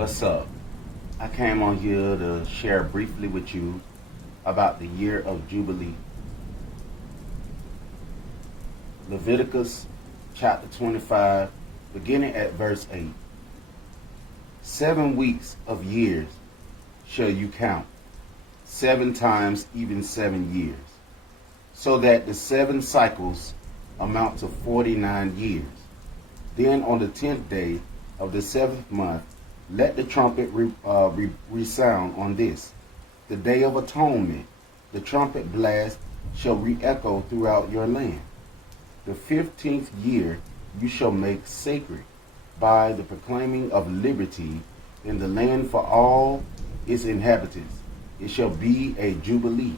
What's up? I came on here to share briefly with you about the year of Jubilee. Leviticus chapter 25, beginning at verse 8. 7 weeks of years shall you count, 7 times even 7 years, so that the 7 cycles amount to 49 years. Then on the 10th day of the 7th month, let the trumpet resound on this, the day of atonement. The trumpet blast shall re-echo throughout your land. The 15th year you shall make sacred by the proclaiming of liberty in the land for all its inhabitants. It shall be a jubilee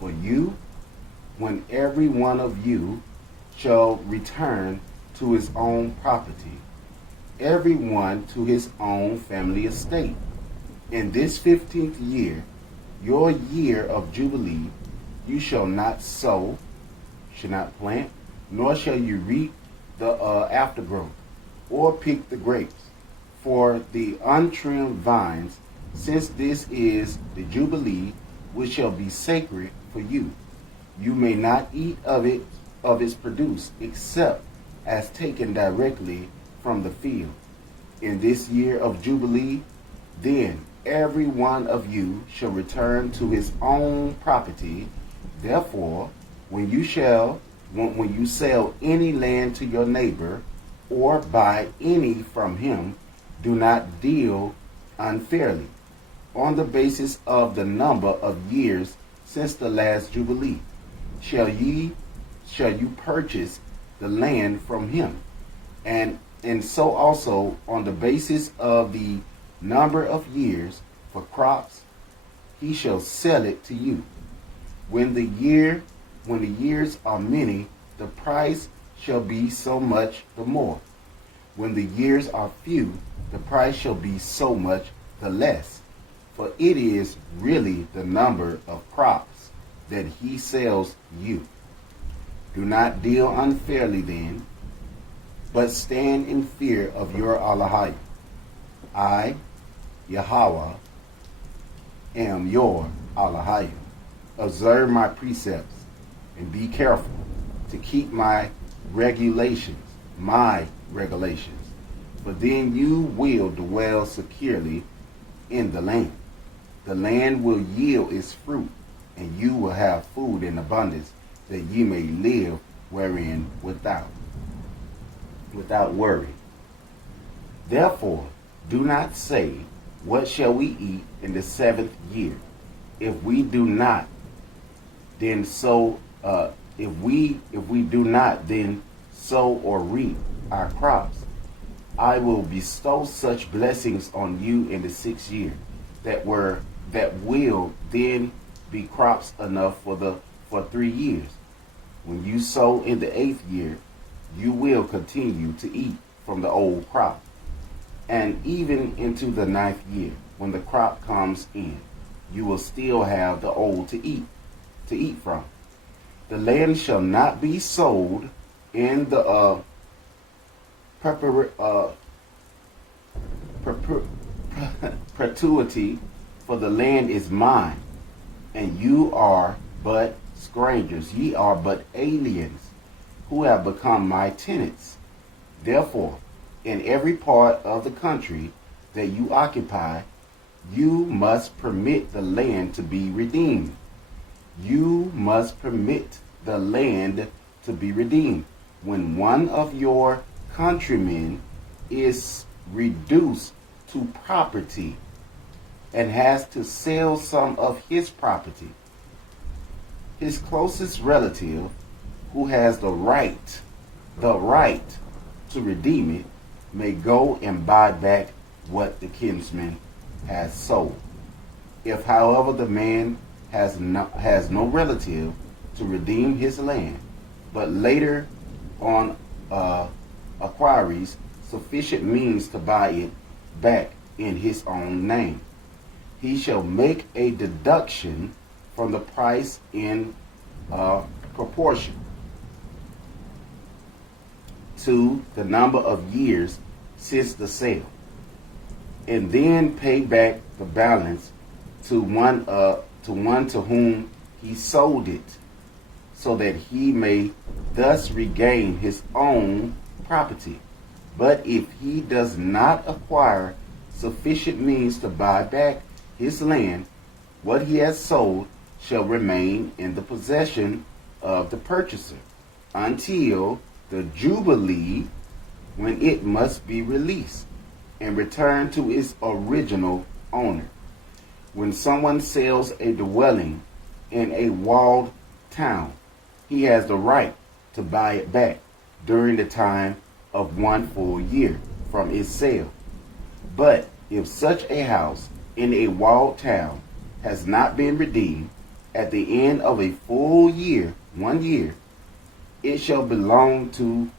for you, when every one of you shall return to his own property, every one to his own family estate. In this 15th year, your year of Jubilee, you shall not sow, shall not plant, nor shall you reap the aftergrowth, or pick the grapes, for the untrimmed vines, since this is the Jubilee, which shall be sacred for you. You may not eat of its produce, except as taken directly from the field. In this year of Jubilee, then every one of you shall return to his own property. Therefore, when you sell any land to your neighbor, or buy any from him, do not deal unfairly, on the basis of the number of years since the last Jubilee. Shall you purchase the land from him, and so also on the basis of the number of years for crops, he shall sell it to you. When the years are many, the price shall be so much the more. When the years are few, the price shall be so much the less. For it is really the number of crops that he sells you. Do not deal unfairly then, but stand in fear of your Allahayah. I, Yahweh, am your Allahayah. Observe my precepts and be careful to keep my regulations, for then you will dwell securely in the land. The land will yield its fruit, and you will have food in abundance, that ye may live wherein without worry. Therefore, do not say, what shall we eat in the 7th year? If we do not, then sow. If we do not, then sow or reap our crops. I will bestow such blessings on you in the 6th year, that will then be crops enough for 3 years. When you sow in the 8th year, you will continue to eat from the old crop, and even into the 9th year, when the crop comes in, you will still have the old to eat from. The land shall not be sold in the perpetuity, for the land is mine, and you are but strangers, ye are but aliens, who have become my tenants. Therefore, in every part of the country that you occupy, you must permit the land to be redeemed. You must permit the land to be redeemed. When one of your countrymen is reduced to property and has to sell some of his property, his closest relative, who has the right to redeem it, may go and buy back what the kinsman has sold. If, however, the man has no relative to redeem his land, but later on acquires sufficient means to buy it back in his own name, he shall make a deduction from the price in proportion to the number of years since the sale, and then pay back the balance to one to whom he sold it, so that he may thus regain his own property. But if he does not acquire sufficient means to buy back his land, what he has sold shall remain in the possession of the purchaser until the Jubilee, when it must be released and returned to its original owner. When someone sells a dwelling in a walled town, he has the right to buy it back during the time of 1 full year from its sale. But if such a house in a walled town has not been redeemed at the end of a full year, 1 year, it shall belong to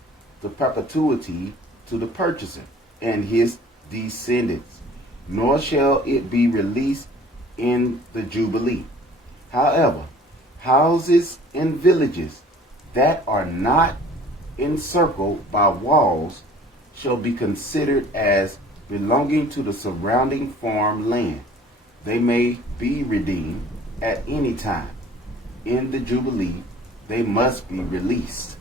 the perpetuity to the purchaser and his descendants, nor shall it be released in the Jubilee. However, houses in villages that are not encircled by walls shall be considered as belonging to the surrounding farm land. They may be redeemed at any time. In the Jubilee, they must be released.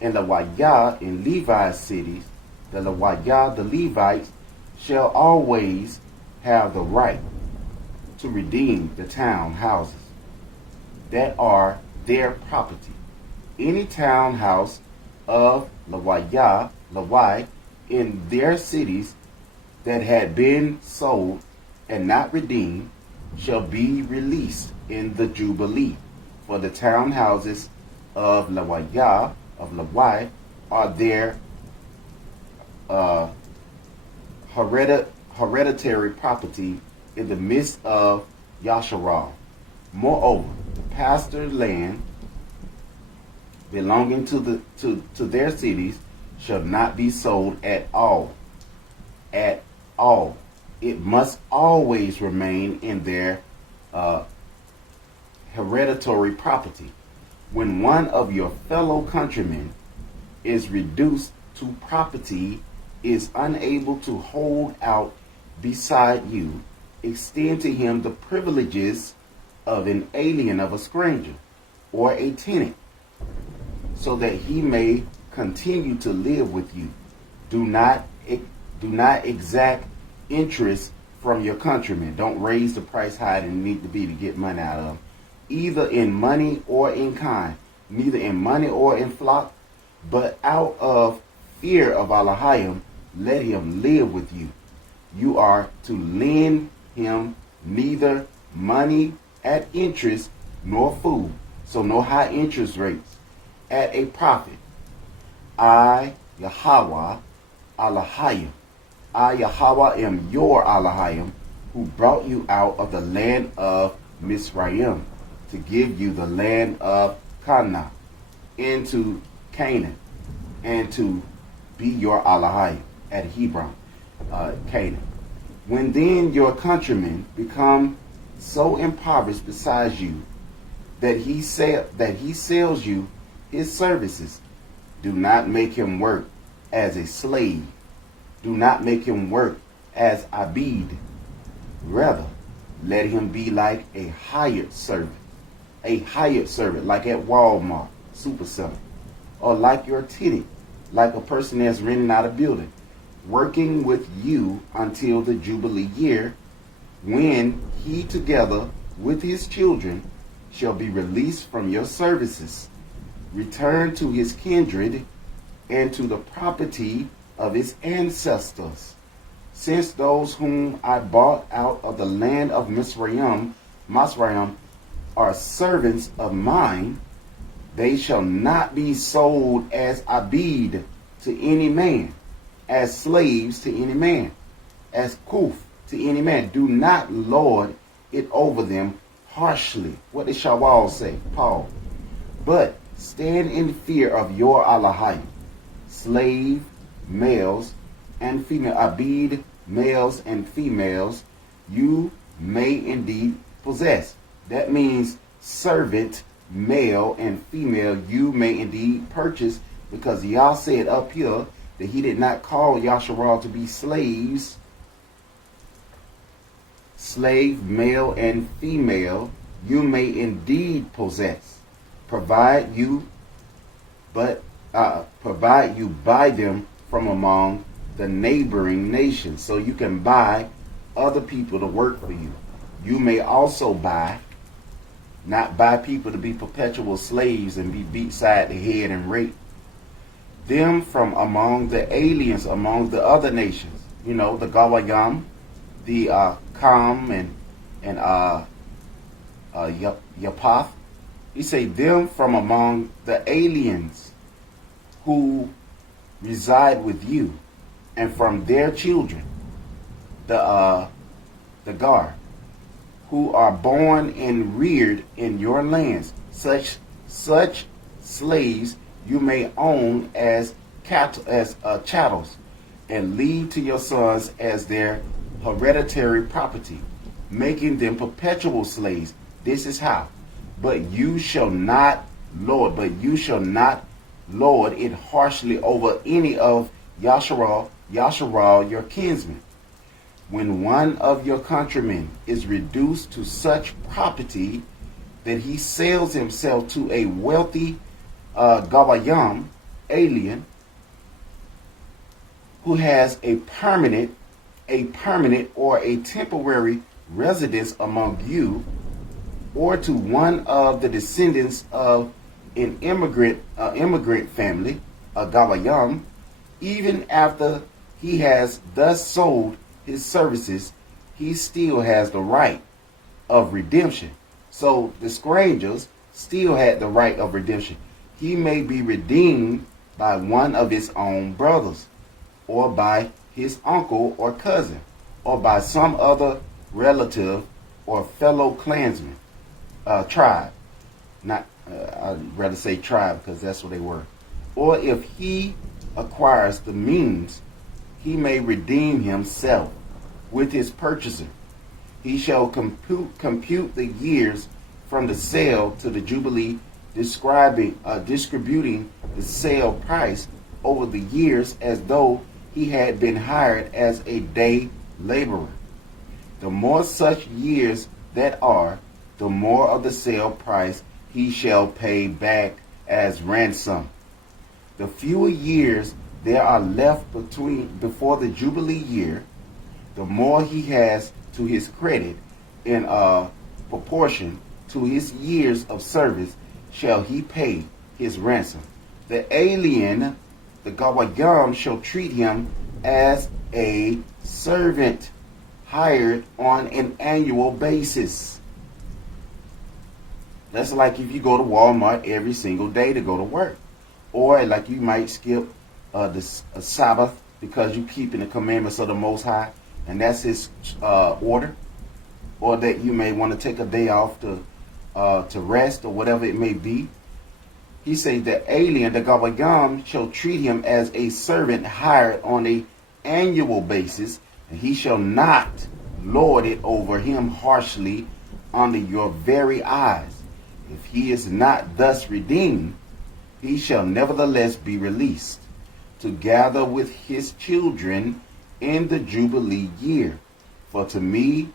In Lawayah, in Levi's cities, the Lawayah, the Levites, shall always have the right to redeem the town houses that are their property. Any townhouse of Lawayah, Lawai, in their cities that had been sold and not redeemed shall be released in the Jubilee. For the townhouses of Lawayah, of Lawai, are their hereditary property in the midst of Yasharal. Moreover, the pasture land belonging to their cities shall not be sold at all. At all. It must always remain in their hereditary property. When one of your fellow countrymen is reduced to property, is unable to hold out beside you, extend to him the privileges of an alien, of a stranger, or a tenant, so that he may continue to live with you. Do not exact interest from your countrymen. Don't raise the price higher than it need to be to get money out of them, either in money or in kind, neither in money or in flock, but out of fear of Allahayim, let him live with you. You are to lend him neither money at interest nor food, so no high interest rates, at a profit. I, Yahweh, Allahayim, I, Yahweh, am your Allahayim, who brought you out of the land of Misraim, to give you the land of Canaan, into Canaan, and to be your Allahayim at Hebron, Canaan. When then your countrymen become so impoverished besides you that he sells you his services, do not make him work as a slave. Do not make him work as abid. Rather, let him be like a hired servant. A hired servant, like at Walmart, Supercenter, or like your tenant, like a person that's renting out a building, working with you until the Jubilee year, when he together with his children shall be released from your services, return to his kindred and to the property of his ancestors. Since those whom I bought out of the land of Misraim are servants of mine, they shall not be sold as abid to any man, as slaves to any man, as kuf to any man. Do not lord it over them harshly. What did Shawwal say? Paul. But stand in fear of your Allahayim, slave males and female, abid males and females, you may indeed possess. That means servant, male and female, you may indeed purchase, because y'all said up here that he did not call Yasharal to be slaves, slave male and female, you may indeed possess, provide you buy them from among the neighboring nations. So you can buy other people to work for you. You may also buy, not buy people to be perpetual slaves and be beat side the head and raped, them from among the aliens, among the other nations. You know, the Gawayam, the Kam and Yapath. He say them from among the aliens who reside with you, and from their children, the Gar, who are born and reared in your lands. Such slaves you may own as chattels, and leave to your sons as their hereditary property, making them perpetual slaves. This is how. But you shall not lord it harshly over any of Yasharal, your kinsman. When one of your countrymen is reduced to such property that he sells himself to a wealthy Gawayam, alien, who has a permanent or a temporary residence among you, or to one of the descendants of an immigrant family, a Gawayam, even after he has thus sold his services, he still has the right of redemption. So the strangers still had the right of redemption. He may be redeemed by one of his own brothers, or by his uncle or cousin, or by some other relative or fellow clansman, tribe. I'd rather say tribe because that's what they were. Or if he acquires the means, he may redeem himself with his purchaser. He shall compute the years from the sale to the Jubilee, distributing the sale price over the years as though he had been hired as a day laborer. The more such years that are, the more of the sale price he shall pay back as ransom. The fewer years there are left before the Jubilee year, the more he has to his credit in proportion to his years of service shall he pay his ransom. The alien, the Gawayam, shall treat him as a servant hired on an annual basis. That's like if you go to Walmart every single day to go to work. Or like you might skip the Sabbath because you keeping the commandments of the Most High, and that's his order. Or that you may want to take a day off to rest or whatever it may be. He says the alien, the Gawayam, shall treat him as a servant hired on an annual basis, and he shall not lord it over him harshly under your very eyes. If he is not thus redeemed, he shall nevertheless be released to gather with his children in the Jubilee year. For to me,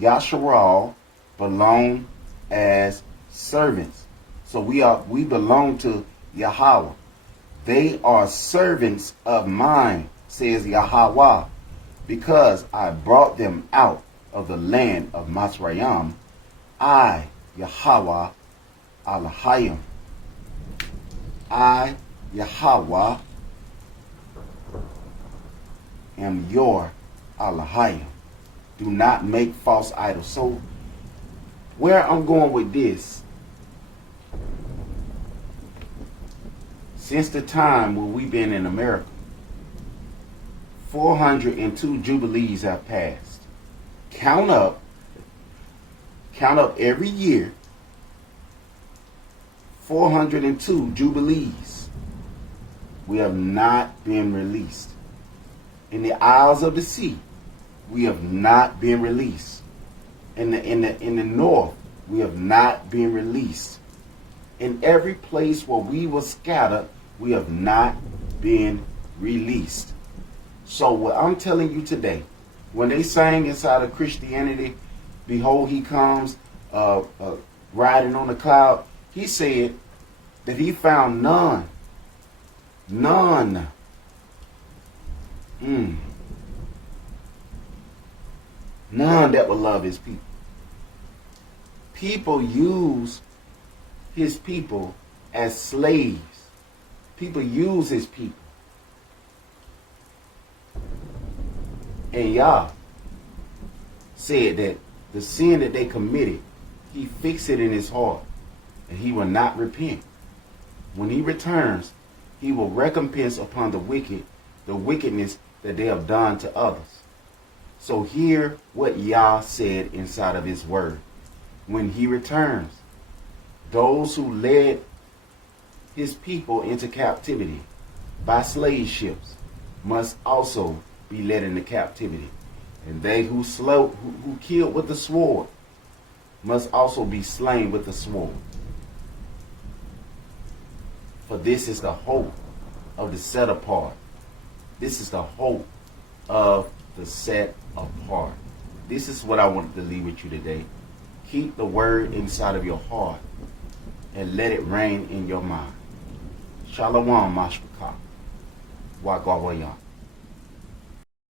Yasharal belong as servants. So we belong to Yahweh. They are servants of mine, says Yahweh, because I brought them out of the land of Masrayam. I, Yahweh, Alahayim. I, Yahweh, am your Alahayim. Do not make false idols. So where I'm going with this, since the time when we've been in America, 402 Jubilees have passed. Count up every year, 402 Jubilees. We have not been released. In the Isles of the Sea, we have not been released. In the north, we have not been released. In every place where we were scattered, we have not been released. So what I'm telling you today, when they sang inside of Christianity, behold, he comes riding on a cloud, he said that he found none none that will love his people. People use his people as slaves. People use his people. And Yah said that the sin that they committed, he fixed it in his heart, and he will not repent. When he returns, he will recompense upon the wicked the wickedness that they have done to others. So hear what Yah said inside of his word. When he returns, those who led his people into captivity by slave ships must also be led into captivity. And they who killed with the sword must also be slain with the sword. For this is the hope of the set apart. This is the hope of the set apart. This is what I wanted to leave with you today. Keep the word inside of your heart and let it reign in your mind. Shalom, Mashpaka. Wagwawayan.